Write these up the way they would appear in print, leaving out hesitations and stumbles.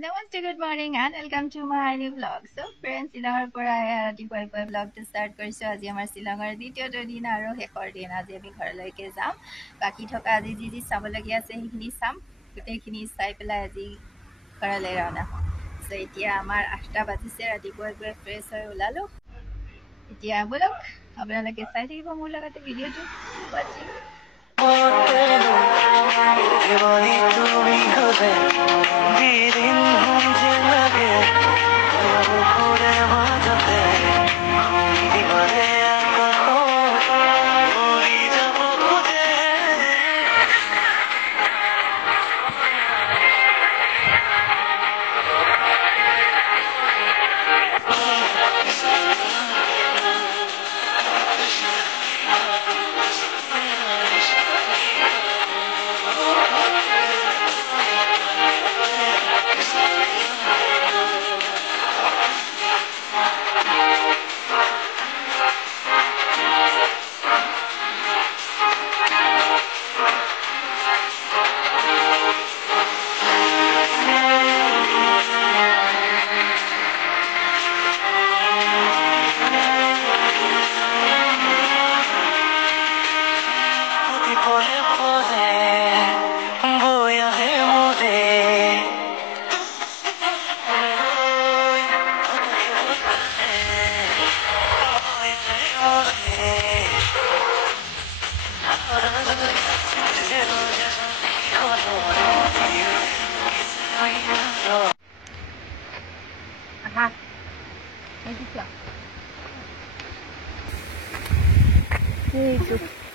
Namaste, good morning and welcome to my new vlog. So friends, Silongar pora ratipuai vlog to start korisu. Aji amar Silongar দ্বিতীয়টো দিন আৰু শেষৰ দিন। আজি আমি ঘৰলৈকে যাম। বাকি থকা আজি যি চাবলগীয়া আছে সেইখিনি চাম। গোটেইখিনি চাই পেলাই আজি ঘৰলৈ ৰাওনা হ'ম। So এতিয়া আমাৰ 8টা বাজিছে, ৰাতিপুৱাই গৈ ফ্ৰেছ হৈ ওলালো। এতিয়া বলক আপোনালোকে চাই থাকিব মোৰ লগতে ভিডিঅ'টো। ৱাচিং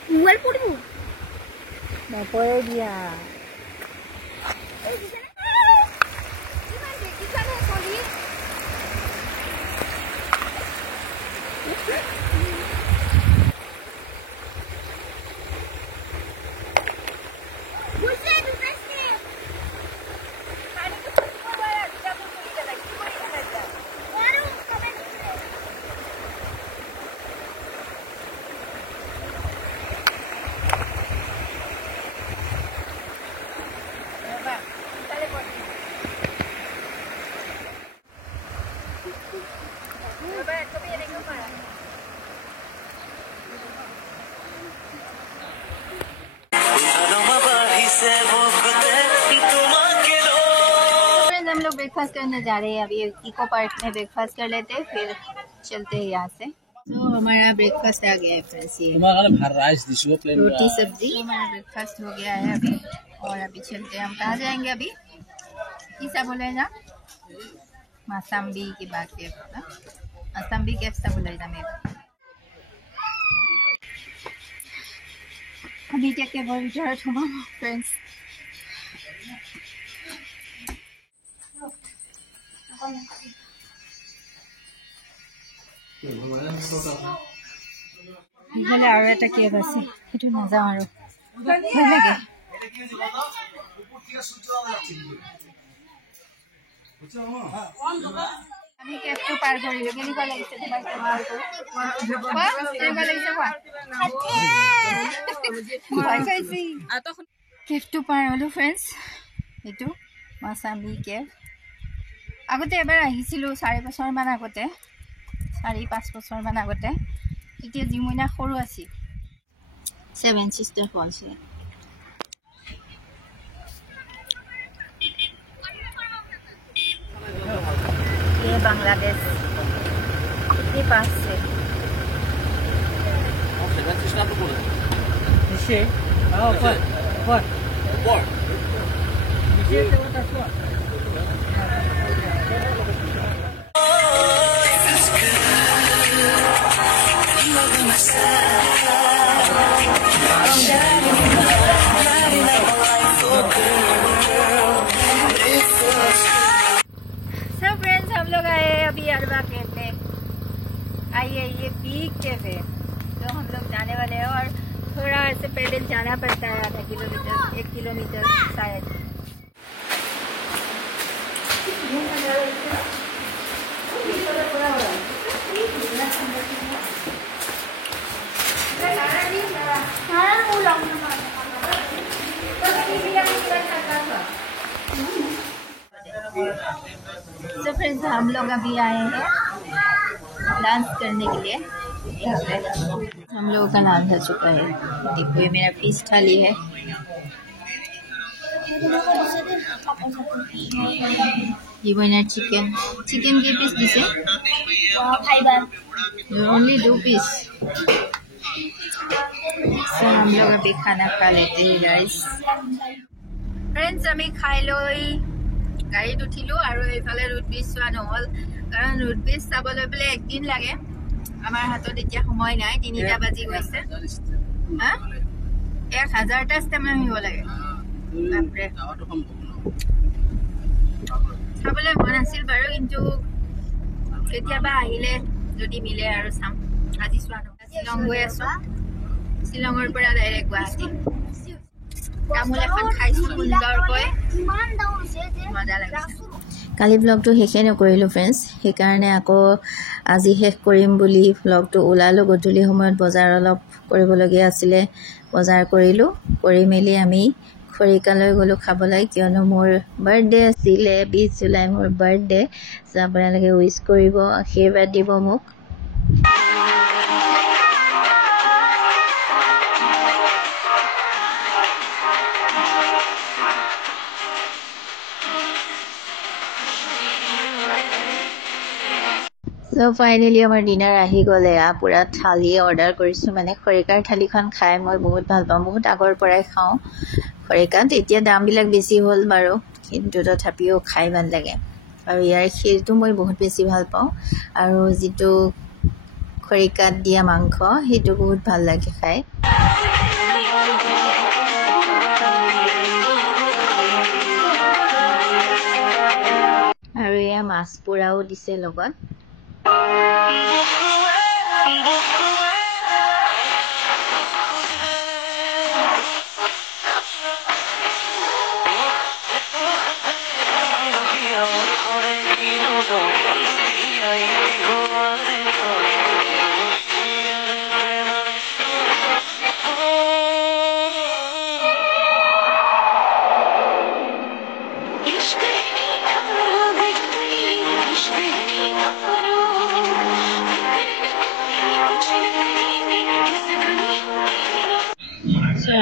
igual por mí. No puedo ya. हम लोग ब्रेकफास्ट करने जा रहे हैं। अभी इको पार्क में ब्रेकफास्ट कर लेते हैं, फिर चलते हैं यहाँ से। तो हमारा ब्रेकफास्ट आ गया है फ्रेंड्स, ये रोटी सब्जी हमारा ब्रेकफास्ट हो गया है अभी। और अभी चलते हैं, हम कहाँ जाएंगे अभी? किसा बोले ना मासाम्बी की बात के मासाम्बी कैसा बोले ना मेरे अभी तक के बहुत विचार फ्रेंड्स। ইফালে আৰু এটা কেব আছে, সেইটো নাযাওঁ আৰু ভয় লাগে। আমি কেবটো পাৰ কৰিলো, কেনেকুৱা লাগিছে তোমাৰ? কেবটো পাৰ হলো ফ্ৰেণ্ডছ, এইটো মাসাম্বি কেব। আগতে এবাৰ আহিছিলোঁ 4 বছৰমান আগতে, 4-5 বছৰমান আগতে। তেতিয়া জিমইনা সৰু আছিল। 7 सिस्टर फॉल्स है। ये बांग्लादेश के पास से हम लोग आए अभी अरबा केव में। आइए, ये बिग केव है तो हम लोग जाने वाले हैं। और थोड़ा ऐसे पैदल जाना पड़ता है, आधा किलोमीटर 1 किलोमीटर शायद। हाँ हम लोग अभी आए हैं लंच करने के लिए। हम लोगों का लंच हो चुका है। देखो ये मेरा फिश थाली है। ये बना चिकन के पीस दिसे ओनली 2 पीस। तो हम लोग अभी खाना खा लेते हैं गाइस। फ्रेंड्स আমি খাই লৈ গাড়ীত উঠিলো আৰু এইফালে ৰুট বিচ চোৱা নহল, কাৰণ ৰুট বিচ চাবলৈ বোলে একদিন লাগে। আমাৰ হাতত এতিয়া সময় নাই, 3টা বাজি গৈছে। হা 1000টা ষ্টেপ নামিব লাগে। বাপৰে চাবলৈ মন আছিল বাৰু, কিন্তু কেতিয়াবা আহিলে যদি মিলে আৰু চাম। আজি চোৱা নহয়। শ্বিলং গৈ আছো, শ্বিলঙৰ পৰা ডাইৰেক্ট গুৱাহাটী। তামোল এখন খাইছো সুন্দৰকৈ, মজা লাগিছে। কালি ব্লগটো শেষে নকৰিলোঁ ফ্ৰেণ্ডছ, সেইকাৰণে আকৌ আজি শেষ কৰিম বুলি ব্লগটো ওলালোঁ। গধূলি সময়ত বজাৰ অলপ কৰিবলগীয়া আছিলে, বজাৰ কৰিলোঁ। কৰি মেলি আমি খৰিকালৈ গ'লোঁ খাবলৈ, কিয়নো মোৰ বাৰ্থডে আছিলে। 20 জুলাই মোৰ বাৰ্থডে। চ' আপোনালোকে উইচ কৰিব, আশীৰ্বাদ দিব মোক। চ' ফাইনেলি আমাৰ ডিনাৰ আহি গ'লে। পূৰা থালি অৰ্ডাৰ কৰিছোঁ, মানে খৰিকাৰ থালিখন খাই মই বহুত ভাল পাওঁ। বহুত আগৰ পৰাই খাওঁ খৰিকাত। এতিয়া দামবিলাক বেছি হ'ল বাৰু, কিন্তু তথাপিও খাই ভাল লাগে। আৰু ইয়াৰ ক্ষীৰটো মই বহুত বেছি ভাল পাওঁ, আৰু যিটো খৰিকাত দিয়া মাংস সেইটো বহুত ভাল লাগে খাই। আৰু এয়া মাছ পোৰাও দিছে লগত।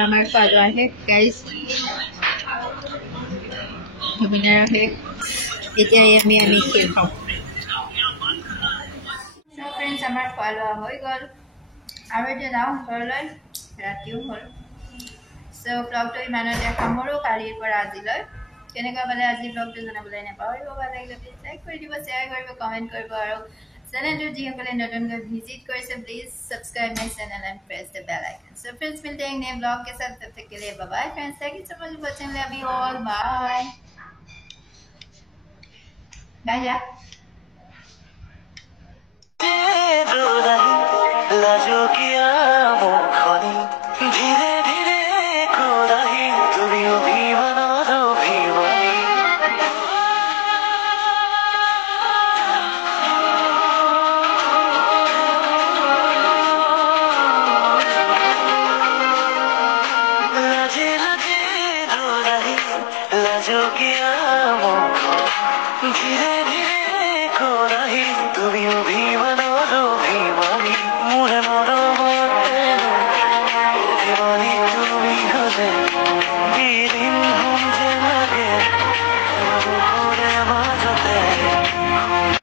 আমাৰ খাওয়া আছে গাইস, ডিনাৰ শেষ। এতিয়া আমি খেয়ে খাওঁ। ফ্ৰেণ্ডছ আমাৰ খোৱা লোৱা হৈ গ'ল, আৰু এতিয়া যাওঁ ঘৰলৈ, ৰাতিও হ'ল। চ' ব্লগটো ইমানতে সামৰোঁ কালিৰ পৰা আজিলৈ। কেনেকুৱা পালে আজি ব্লগটো জনাবলৈ নাপাহৰিব। ভাল লাগিলে প্লিজ লাইক কৰি দিব, শ্বেয়াৰ কৰিব, কমেণ্ট কৰিব, আৰু চেনেলটো যিসকলে নতুনকৈ ভিজিট কৰিছে please subscribe my channel and press the bell icon. So friends मिलते हैं नए ब्लॉग के साथ, तब तक के लिए bye bye friends. Thank you so much for watching, love you all, bye bye. लाजो किया मुखनी धीरे धीरे कोराही तुमियो भी बना दो भीमनी। लाजे लाजे रो रही लाजो किया मुखनी धीरे